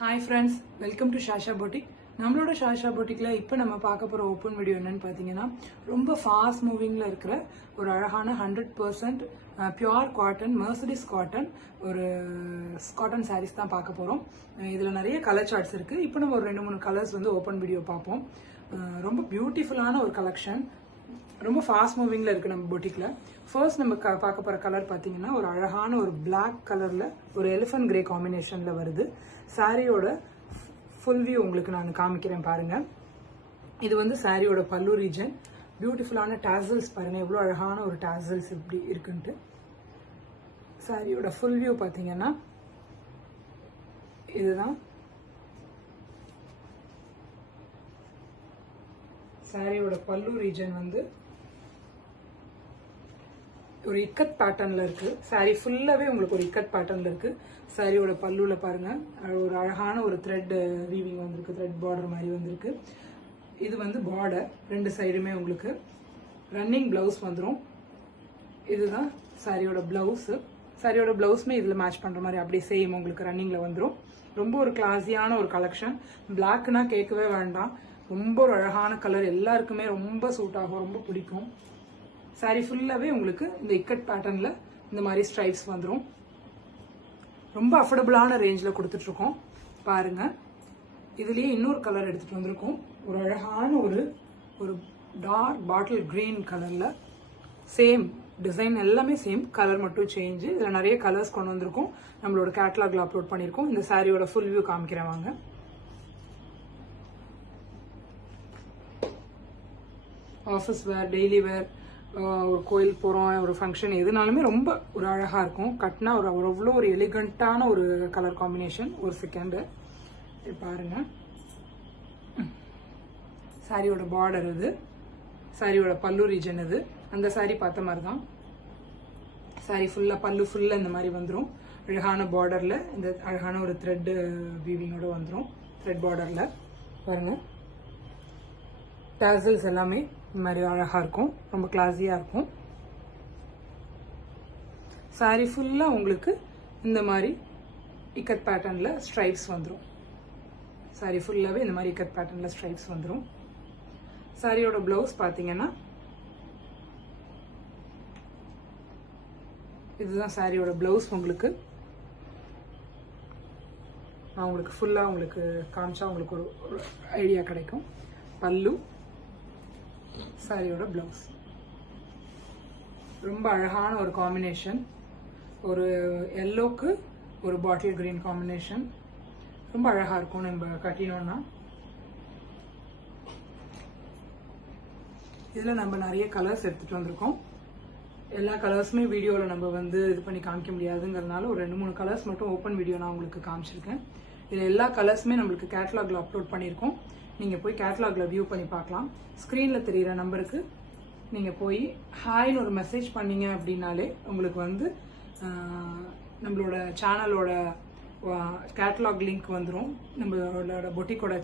Hi friends, welcome to Shasha Boutique. நம்மளோட ஷாஷா பொட்டிக்ல இப்போ நம்ம பார்க்க போற ஓப்பன் வீடியோ என்னன்னு பார்த்தீங்கன்னா ரொம்ப ஃபாஸ்ட் மூவிங்ல இருக்கிற ஒரு அழகான 100% பியூர் காட்டன் மெர்சடிஸ் காட்டன் ஒரு காட்டன் சாரீஸ் தான் பார்க்க போறோம். இதுல நிறைய கலர் சார்ட்ஸ் இருக்கு. இப்போ நம்ம ஒரு 2-3 கலர்ஸ் வந்து ஓப்பன் வீடியோ பார்ப்போம். ரொம்ப பியூட்டிஃபுல்லான ஒரு கலெக்ஷன், ரொம்ப ஃபாஸ்ட் மூவிங்ல இருக்கு நம்ம பொட்டிக்ல. ஃபர்ஸ்ட் நம்ம பார்க்க போற கலர் பார்த்தீங்கன்னா ஒரு அழகான ஒரு பிளாக் கலர்ல ஒரு எலிஃபண்ட் கிரே காம்பினேஷன்ல வருது. சாரியோட ஃபுல் வியூ உங்களுக்கு நான் காமிக்கிறேன் பாருங்க. இது வந்து சாரியோட பல்லு ரீஜன். பியூட்டிஃபுல்லான டாசல்ஸ் பாருங்க, எவ்வளோ அழகான ஒரு டாசல்ஸ் இப்படி இருக்குன்ட்டு. சாரியோட ஃபுல் வியூ பார்த்தீங்கன்னா இதுதான். சாரியோட பல்லு ரீஜன் வந்து ஒரு இக்கட் பேட்டர்ன்ல இருக்கு. சாரி ஃபுல்லாவே உங்களுக்கு ஒரு இக்கட் பேட்டர்ன்ல இருக்கு. சாரியோட பல்லுல பாருங்க ஒரு அழகான ஒரு த்ரெட் வீவிங் வந்திருக்கு, த்ரெட் பார்டர் மாதிரி வந்திருக்கு. இது வந்து பார்டர் ரெண்டு சைடுமே உங்களுக்கு ரன்னிங் பிளவுஸ் வந்துடும். இதுதான் சாரியோட பிளவுஸ். சாரியோட பிளவுஸ்மே இதுல மேட்ச் பண்ற மாதிரி அப்படியே சேம் உங்களுக்கு ரன்னிங்ல வந்துடும். ரொம்ப ஒரு கிளாஸியான ஒரு கலெக்ஷன். பிளாக்னா கேட்கவே வேண்டாம், ரொம்ப ஒரு அழகான கலர், எல்லாருக்குமே ரொம்ப சூட் ஆகும், ரொம்ப பிடிக்கும். சாரி ஃபுல்லாவே உங்களுக்கு இந்த இக்கட் பேட்டர்ன்ல இந்த மாதிரி ஸ்ட்ரைப்ஸ் வந்துடும். ரொம்ப அஃபோர்டபுளான ரேஞ்சில் கொடுத்துட்டு இருக்கோம் பாருங்க. இதுலயே இன்னொரு கலர் எடுத்துட்டு வந்திருக்கோம். ஒரு அழகான ஒரு டார்க் பாட்டில் கிரீன் கலர்ல, சேம் டிசைன் எல்லாமே சேம், கலர் மட்டும் சேஞ்ச். இதுல நிறைய கலர்ஸ் கொண்டு வந்திருக்கோம். நம்மளோட கேட்டலாக்ல அப்லோட் பண்ணிருக்கோம். இந்த சாரியோட ஃபுல் வியூ காமிக்கிறேன் வாங்க. ஆஃபீஸ் வேர், டெய்லி வேர், ஒரு கோயில் போகிறோம், ஒரு ஃபங்க்ஷன், எதுனாலுமே ரொம்ப ஒரு அழகாக இருக்கும். கட்டினா ஒரு அவ்வளோ ஒரு எலிகண்டான ஒரு கலர் காம்பினேஷன். ஒரு செகண்டு பாருங்க. சாரியோட பார்டர் இது, சாரியோட பல்லு ரீஜன் இது. அந்த சாரி பார்த்த மாதிரி தான் சாரி ஃபுல்லாக பல்லு ஃபுல்லாக இந்த மாதிரி வந்துடும். அழகான பார்டரில் இந்த அழகான ஒரு த்ரெட் வீவிங்கோட வந்துடும். த்ரெட் பார்டரில் பாருங்க, டாசல்ஸ் எல்லாமே இந்த மாதிரி அழகாக இருக்கும், ரொம்ப கிளாஸியாக இருக்கும். சாரி ஃபுல்லாக உங்களுக்கு இந்த மாதிரி இக்கட் பேட்டர்னில் ஸ்ட்ரைப்ஸ் வந்துடும். சாரி ஃபுல்லாகவே இந்த மாதிரி இக்கட் பேட்டர்னில் ஸ்ட்ரைப்ஸ் வந்துடும். சாரியோட பிளவுஸ் பார்த்தீங்கன்னா இதுதான் சாரியோட பிளவுஸ். உங்களுக்கு நான் உங்களுக்கு ஃபுல்லாக உங்களுக்கு காமிச்சா உங்களுக்கு ஒரு ஐடியா கிடைக்கும். பல்லு, சாரியோட பிளவுஸ். ரொம்ப அழகான ஒரு காம்பினேஷன், ஒரு எல்லோக்கு ஒரு பாட்டில் கிரீன் காம்பினேஷன். ரொம்ப அழகா இருக்கும் நம்ம கட்டினோம்னா. இதுல நம்ம நிறைய கலர்ஸ் எடுத்துட்டு வந்திருக்கோம். எல்லா கலர்ஸுமே வீடியோவில் நம்ம வந்து இது பண்ணி காமிக்க முடியாதுங்கிறதுனால ஒரு 2-3 கலர்ஸ் மட்டும் ஓப்பன் வீடியோ நான் உங்களுக்கு காமிச்சிருக்கேன். இதில் எல்லா கலர்ஸுமே நம்மளுக்கு கேட்டலாக்ல அப்லோட் பண்ணியிருக்கோம். நீங்கள் போய் கேட்டலாக்ல வியூ பண்ணி பார்க்கலாம். ஸ்க்ரீனில் தெரிகிற நம்பருக்கு நீங்கள் போய் ஹாய்னு ஒரு மெசேஜ் பண்ணீங்க அப்படின்னாலே உங்களுக்கு வந்து நம்மளோட சேனலோட கேட்டலாக் லிங்க் வந்துடும். நம்மளோட பொட்டிக்கோட